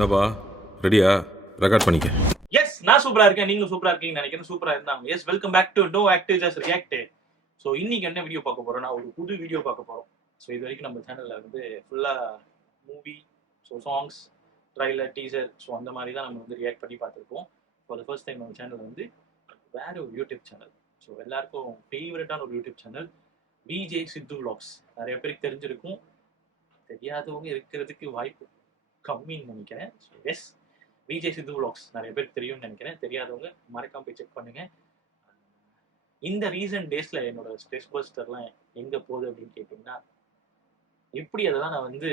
என்னப்பா ரெடியா? ரெக்கார்ட் பண்ணிக்க. எஸ், நான் சூப்பரா இருக்கேன். நீங்களும் சூப்பரா இருக்கீங்கன்னு நினைக்கிறேன். சூப்பரா இருந்தாங்க. Yes, welcome back to no active just react. So இன்னைக்கு என்ன வீடியோ பார்க்க போறோம்னா, ஒரு புது வீடியோ பார்க்க போறோம். ஸோ இது வரைக்கும் நம்ம சேனல்ல வந்து ஃபுல்லா movie, so songs, trailer, teaser, so அந்த மாதிரி தான் நம்ம வந்து ரியாக்ட் பண்ணி பார்த்துருக்கோம். ஃபார் த ஃபர்ஸ்ட் டைம் நம்ம சேனல் வந்து வேற ஒரு யூடியூப் சேனல். ஸோ எல்லாருக்கும் ஃபேவரட்டான ஒரு யூடியூப் சேனல் விஜே சித்து விலாக்ஸ். நிறைய பேருக்கு தெரிஞ்சிருக்கும், தெரியாதவங்க இருக்கிறதுக்கு வாய்ப்பு கம்மின்னு நினைக்கிறேன். ஸோ எஸ், விஜே சித்து விலாக்ஸ் நிறைய பேருக்கு தெரியும்னு நினைக்கிறேன். தெரியாதவங்க மறக்காம போய் செக் பண்ணுங்க. இந்த ரீசன்ட் டேஸ்ல என்னோட ஸ்ட்ரெஸ் பஸ்டர்லாம் எங்க போகுது அப்படின்னு கேட்டீங்கன்னா, எப்படி அதெல்லாம் நான் வந்து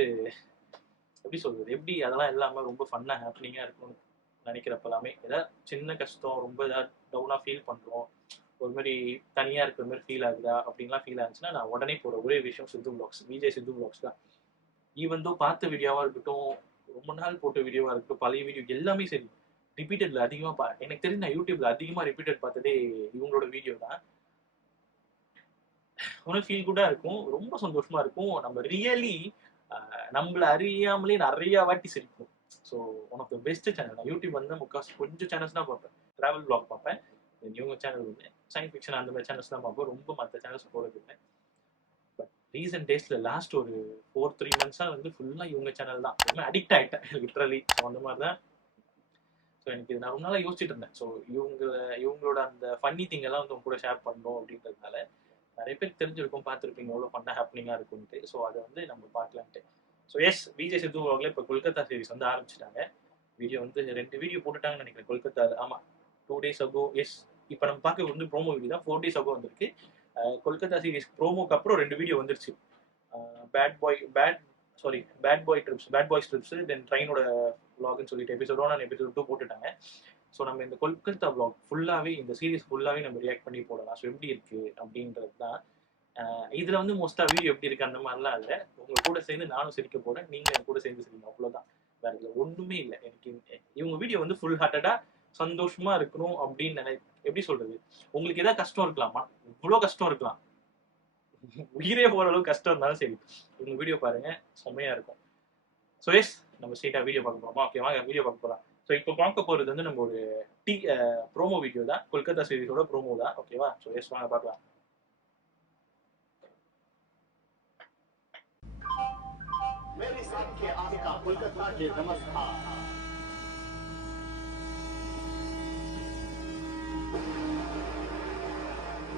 எப்படி சொல்றது, எப்படி அதெல்லாம் இல்லாம ரொம்ப ஃபன்னா ஹாப்பனிங்கா இருக்கும்னு நினைக்கிறப்ப எல்லாமே ஏதாவது சின்ன கஷ்டம், ரொம்ப ஏதாவது டவுனா ஃபீல் பண்றோம், ஒரு மாதிரி தனியா இருக்கிற மாதிரி ஃபீல் ஆகுதா அப்படின்லாம் ஃபீல் ஆச்சுன்னா நான் உடனே போற ஒரே விஷயம் சித்து விலாக்ஸ், விஜே சித்து விலாக்ஸ் தான். ஈவன் தோ பார்த்த வீடியோவா இருக்கட்டும், ரொம்ப நாள் போட்ட வீடியோவா இருக்கட்டும், பழைய வீடியோ எல்லாமே சரி, ரிப்பீட்டட்ல அதிகமா எனக்கு தெரிஞ்சு நான் யூடியூப்ல அதிகமா ரிப்பீட்டட் பார்த்ததே இவங்களோட வீடியோ தான். ஒரு ஃபீல் குட்டா இருக்கும், ரொம்ப சந்தோஷமா இருக்கும். நம்ம ரியலி நம்மள அறியாமலே நிறைய வாட்டி சிரிப்போம். So one of the best channel. நான் யூடியூப் வந்து முக்காசு கொஞ்சம் சேனல்ஸ் தான் பார்ப்பேன். டிராவல் பிளாக் பார்ப்பேன், இவங்க சேனல் வந்து சயின்ஸ் ஃபிக்ஷன் அந்த மாதிரி சேனல்ஸ் தான் பார்ப்பேன். ரொம்ப மற்ற சேனல்ஸ் போகிறது இல்லை. பட் ரீசெண்ட் டேஸ்ல லாஸ்ட் ஒரு 4-3 months வந்து ஃபுல்லா இவங்க சேனல் தான். அடிக்ட் ஆயிட்டேன் லிட்ரலி. ஸோ அந்த மாதிரி தான். ஸோ எனக்கு இது நான் ரொம்ப நாளாக யோசிச்சுட்டு இருந்தேன். ஸோ இவங்களோட அந்த ஃபன்னி திங் எல்லாம் வந்து உங்க கூட ஷேர் பண்ணணும் அப்படின்றதுனால. நிறைய பேர் தெரிஞ்சிருக்கும், பார்த்துருப்பீங்க எவ்வளோ ஃபன்னா ஹாப்பனிங்காக இருக்கும்ட்டு. ஸோ அதை வந்து நம்ம பார்க்கலான்ட்டு. ஸோ எஸ், விஜய் சித்து விலாக்ல இப்போ கொல்கத்தா சீரிஸ் வந்து ஆரம்பிச்சிட்டாங்க. வீடியோ வந்து 2 வீடியோ போட்டுட்டாங்கன்னு நினைக்கிறேன் கொல்கத்தாவில். ஆமாம், 2 days ago. எஸ், இப்போ நம்ம பார்க்க வந்து ப்ரோமோ வீடியோ தான். 4 days ago வந்திருக்கு. கொல்கத்தா சீரிஸ் ப்ரோமோக்கு அப்புறம் 2 வீடியோ வந்துருச்சு. பேட் பாய்ஸ் ட்ரிப்ஸ், தென் ட்ரெயினோட விலாக்னு சொல்லிட்டு எபிசோட் 1 and episode 2 போட்டுட்டாங்க. ஸோ நம்ம இந்த கொல்கத்தா விலாக் ஃபுல்லாகவே, இந்த சீரிஸ் ஃபுல்லாகவே நம்ம ரியாக்ட் பண்ணி போடலாம். ஸோ எப்படி இருக்கு அப்படின்றது தான். இதில் வந்து மோஸ்ட்டாக வீடியோ எப்படி இருக்கு அந்த மாதிரிலாம் இல்லை. உங்க கூட சேர்ந்து நானும் சிரிக்க போறேன், நீங்கள் என் கூட சேர்ந்து சிரிங்க, அவ்வளோதான். வேற இதில் ஒன்றுமே இல்லை. எனக்கு இவங்க வீடியோ வந்து ஃபுல் ஹார்ட்டடாக சந்தோஷமா இருக்கணும் அப்படின்னு எப்படி சொல்றது, உங்களுக்கு ஏதாவது கஷ்டம் இருக்கலாமா, இவ்வளோ கஷ்டம் இருக்கலாம், உயிரே போற அளவுக்கு கஷ்டம் இருந்தாலும் சரி, இவங்க வீடியோ பாருங்க, செம்மையா இருக்கும். ஸோ எஸ், நம்ம ஸ்ட்ரெயிட்டா வீடியோ பார்க்க போறோமா? ஓகே, வாங்க வீடியோ பார்க்க போகலாம். ஸோ இப்போ பார்க்க போறது வந்து நம்ம ஒரு ப்ரோமோ வீடியோ தான், கொல்கத்தா சீரிஸோட ப்ரோமோ தான். ஓகேவா? ஸோ எஸ், வாங்க பார்க்கலாம்.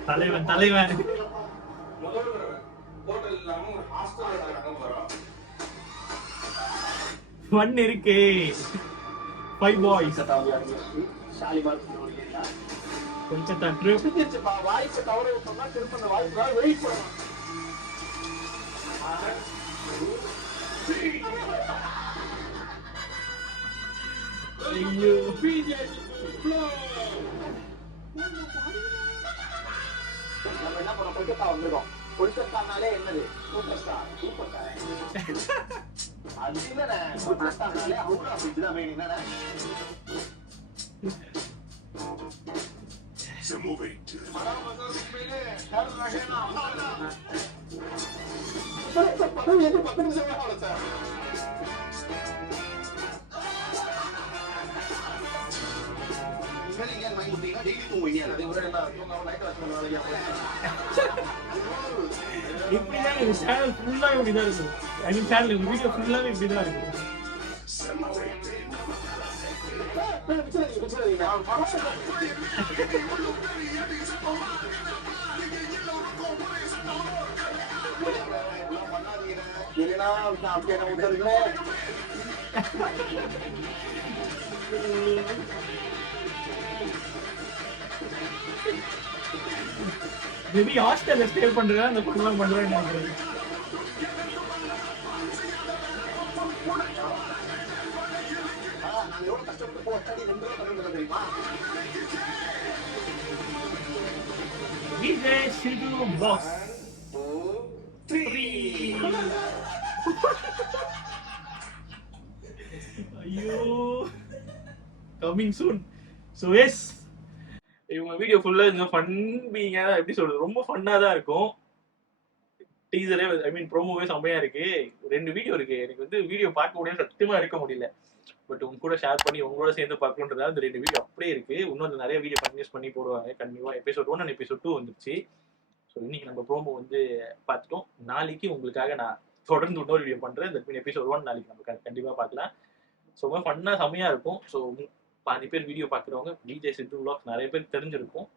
தலைவன் தலைவன் ஒன் இருக்கு. 5 boys கொஞ்சம் தட்டு ஐயோ. நம்ம என்ன பண்ண, கொல்கத்தா வந்துடும். கொல்கத்தானாலே என்னது, சூப்பர் ஸ்டார், சூப்பர் ஸ்டார். அது இல்ல, கொல்கத்தானாலே ஹவுரா பிரிட்ஜ் தான் மெயின். என்னடா இப்படிதான் இந்த சேனல் ஃபுல்லாவே இப்படிதான் இருக்கும். ஐ மீன் சேனல் இந்த வீடியோ ஃபுல்லாவே இப்படிதான் இருக்கும். மேபி ஹாஸ்டல்ல ஸ்டே பண்றதா அந்த ஃபுல்லாம் பண்றேன்னு நினைக்கிறேன். விஜய் சித்து விலாக்ஸ் 3. ஐயோ, கமிங் சூன். ஸோ எஸ், இவங்க வீடியோ ஃபுல்லா இந்த ஃபன் பீங்கா எப்படி சொல்றது, ரொம்ப ஃபன்னா தான் இருக்கும். டீசரே ஐ மீன் ப்ரோமோவே செம்மையா இருக்கு. 2 வீடியோ இருக்கு. எனக்கு வந்து வீடியோ பார்க்க முடியாது, சத்தியமா இருக்க முடியல. பட் உங்க கூட ஷேர் பண்ணி உங்களோட சேர்ந்து பார்க்கணுன்றதால இந்த 2 வீடியோ அப்படியே இருக்கு. இன்னும் நிறைய வீடியோ கன்டினியூஸ் பண்ணி போடுவாங்க கண்டிப்பா. எபிசோட் 1 அண்ட் எபிசோட் 2 வந்துருச்சு. ஸோ இன்னைக்கு நம்ம ப்ரோமோ வந்து பார்த்துட்டோம். நாளைக்கு உங்களுக்காக நான் தொடர்ந்து இன்னொரு வீடியோ பண்றேன். இந்த எபிசோட் 1 நாளைக்கு நம்ம கண்டிப்பா பார்க்கலாம். ஸோ ரொம்ப ஃபன்னா செம்மையா இருக்கும். ஸோ பாதி பேர் வீடியோ பார்க்குறவங்க விஜய் சித்து vlogs நிறைய பேர் தெரிஞ்சிருக்கும்.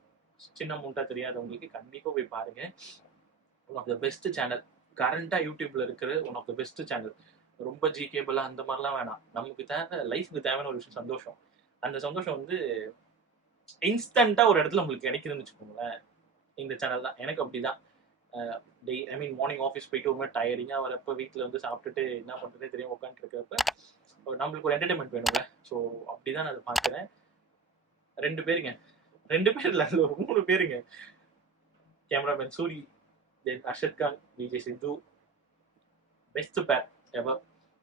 சின்ன மூட்டா தெரியாதவங்களுக்கு கண்டிப்பா போய் பாருங்க. One of the best channel கரண்டா யூடியூப்ல இருக்கிற one of the best channel. ரொம்ப ஜிகேபிளா அந்த மாதிரிலாம் வேணாம். நமக்கு தேவை லைஃப்க்கு தேவையான ஒரு விஷயம் சந்தோஷம். அந்த சந்தோஷம் வந்து இன்ஸ்டன்ட்டா ஒரு இடத்துல உங்களுக்கு கிடைக்குதுன்னு வச்சுக்கோங்களேன். இந்த சேனல் தான் எனக்கு அப்படிதான். ஐ மீன் மார்னிங் ஆஃபீஸ் போயிட்டு ரொம்ப டயரிங்கா வரப்ப வீட்டில் வந்து சாப்பிட்டுட்டு என்ன பண்றதே தெரியும் உட்காந்துட்டு இருக்கிறப்ப நம்மளுக்கு ஒரு என்டர்டைன்மெண்ட் வேணும்ல. ஸோ அப்படிதான் நான் அதை பார்க்குறேன். 2 பேருங்க, 2 பேர் இல்லை, 3 பேருங்க. கேமராமேன் சூரி, தென் அர்ஷத் கான், விஜய் சித்து, பெஸ்ட் பேர் எவர்.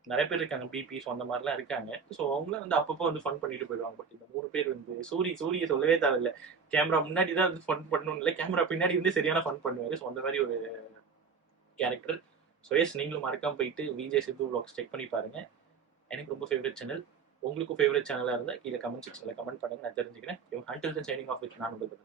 நிறைய பேர் இருக்காங்க, பிபிஸ் அந்த மாதிரிலாம் இருக்காங்க. ஸோ அவங்களும் வந்து அப்பப்போ வந்து ஃபன் பண்ணிட்டு போயிடுவாங்க. பட் இந்த 3 பேர் வந்து சூரியை சொல்லவே தேவையில்லை. கேமரா முன்னாடி தான் வந்து ஃபன் பண்ணணும் இல்லை, கேமரா பின்னாடி வந்து சரியான ஃபன் பண்ணுவார். ஸோ அந்த மாதிரி ஒரு கேரக்டர். ஸோ எஸ், நீங்களும் மறக்காம போயிட்டு விஜய் சித்து vlogs செக் பண்ணி பாருங்க. எனக்கு ரொம்ப ஃபேவரட் சேனல். உங்களுக்கும் ஃபேவரட் சேனலாக இருந்தால் கீழே கமெண்ட் செக்ஷனில் கமெண்ட் பண்ணுங்க, நான் தெரிஞ்சுக்கிறேன். Until then signing off with நான் உங்களுக்கு